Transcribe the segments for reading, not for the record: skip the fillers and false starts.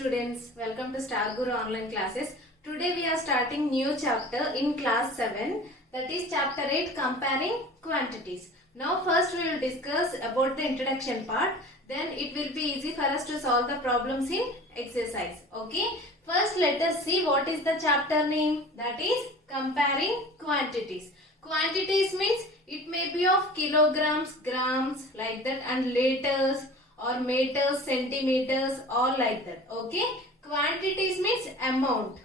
students, welcome to Star Guru online classes. Today we are starting new chapter in class 7, that is chapter 8, comparing quantities. Now first we will discuss about the introduction part, then it will be easy for us to solve the problems in exercise. Okay, first let us see what is the chapter name, that is comparing quantities. Quantities means it may be of kilograms, grams like that, and liters or meters, centimeters, all like that. Okay, quantities means amount.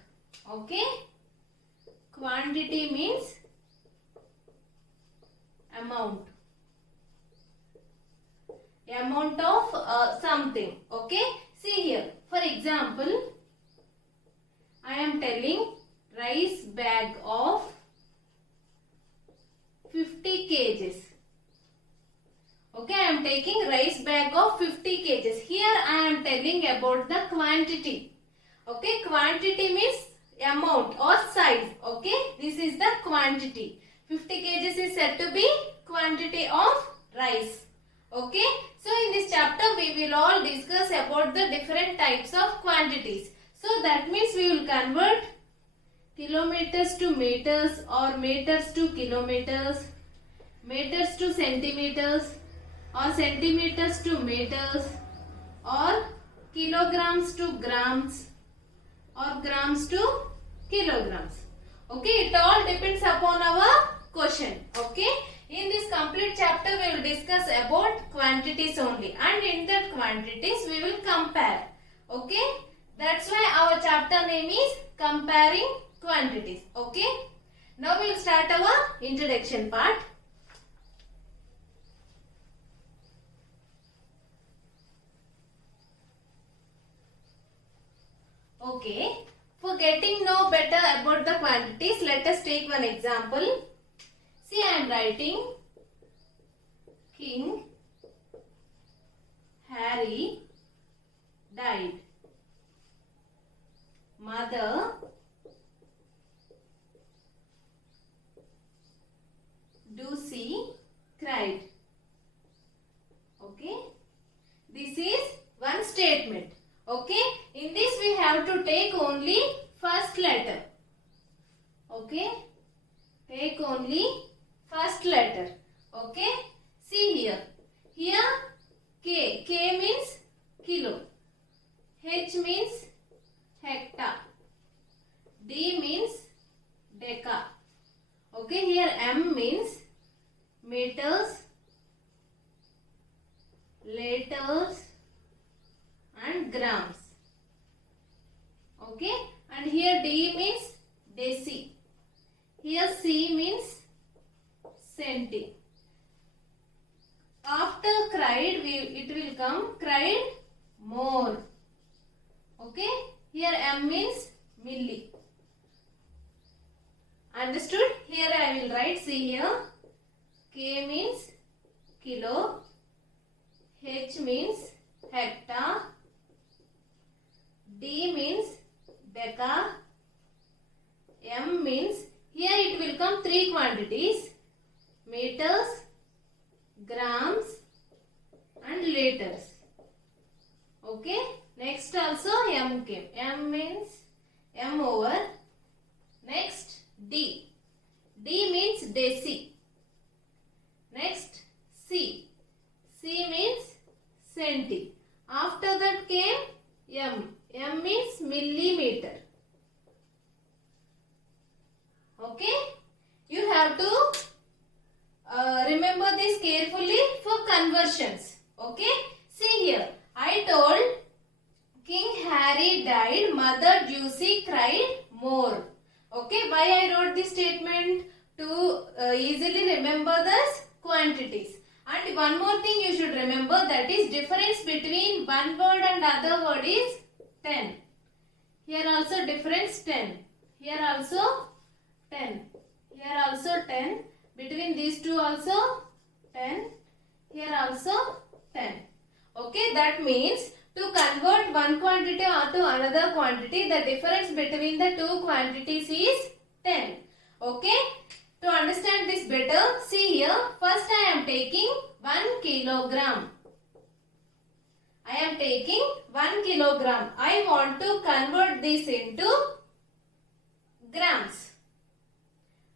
Okay, quantity means amount of something. Okay, see here, for example, I am telling rice bag of 50 kgs. Okay, I am taking rice bag of 50 kgs. Here I am telling about the quantity. Okay, quantity means amount or size. Okay, this is the quantity. 50 kgs is said to be quantity of rice. Okay, so in this chapter we will all discuss about the different types of quantities. So that means we will convert kilometers to meters or meters to kilometers, meters to centimeters, or centimeters to meters, or kilograms to grams, or grams to kilograms. Okay, it all depends upon our question. Okay, in this complete chapter we will discuss about quantities only, and in that quantities we will compare. Okay, that's why our chapter name is comparing quantities. Okay, now we will start our introduction part. Okay, for getting know better about the quantities, let us take one example. See, I am writing King Harry died. Mother Lucy cried. Okay, this is one statement. Okay, in this we have to take only first letter. Okay, take only first letter. Okay, see here. Here K. K means kilo. H means hectare. D means deca. Okay, here M means meters, liters, and grams. Okay, and here D means deci. Here C means centi. After cried, it will come cried more. Okay, here M means milli. Understood? Here I will write, see here, K means kilo, H means hectare, D means deca, M means, here it will come three quantities, meters, grams, and liters. Okay, next also M came. M means M over. Next D. D means deci. Next C. C means centi. After that came M. M means millimeter. Okay, you have to remember this carefully for conversions. Okay, see here, I told King Harry died, Mother Lucy cried more. Okay, why I wrote this statement? To easily remember the quantities. And one more thing you should remember, that is difference between one word and other word is 10. Here also difference 10. Here also 10. Here also 10. Between these two also 10. Here also 10. Okay, that means to convert one quantity to another quantity, the difference between the two quantities is 10. Okay, to understand this better, see here, first I am taking 1 kilogram. I I am taking 1 kilogram. I want to convert this into grams.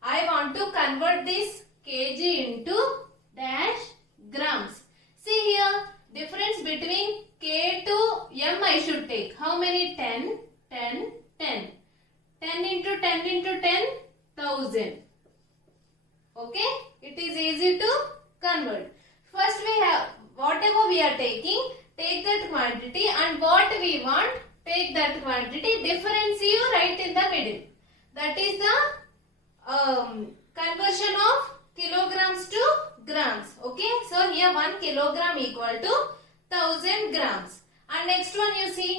I want to convert this kg into dash grams. See here, difference between k to m I should take. How many? 10, 10, 10. 10 into 10 into 10, 1000. Okay, it is easy to convert. First we have whatever we are taking, take that quantity, and what we want, take that quantity. Difference you write in the middle. That is the conversion of kilograms to grams. Okay, so here 1 kilogram equal to 1000 grams. And next one you see,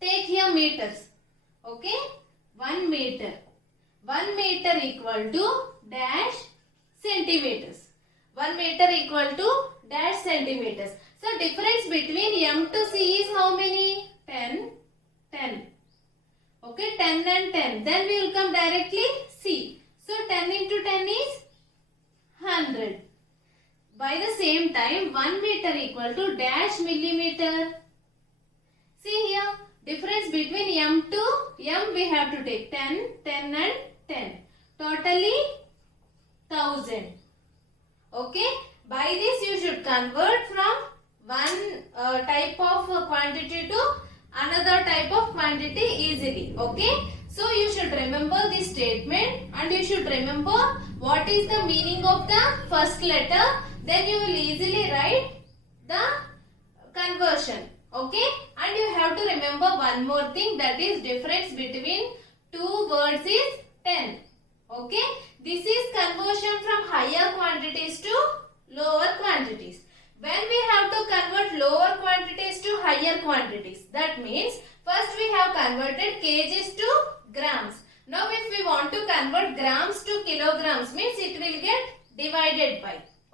take here meters. Okay, 1 meter. 1 meter equal to dash centimeters. 1 meter equal to dash centimeters. So difference between M to C is how many? 10, 10. Okay, 10 and 10. Then we will come directly C. So 10 into 10 is 100. By the same time, 1 meter equal to dash millimeter. See here, difference between M to M we have to take 10, 10 and 10. Totally 1000. Okay, by this you should convert from one type of quantity to another type of quantity easily. Okay, so you should remember this statement and you should remember what is the meaning of the first letter. Then you will easily write the conversion. Okay, and you have to remember one more thing, that is difference between two words is 10. Okay, this is conversion from higher quantities to lower quantities. When we have to convert lower quantities to higher quantities, that means first we have converted kgs to grams. Now if we want to convert grams to kilograms, means it will get divided by.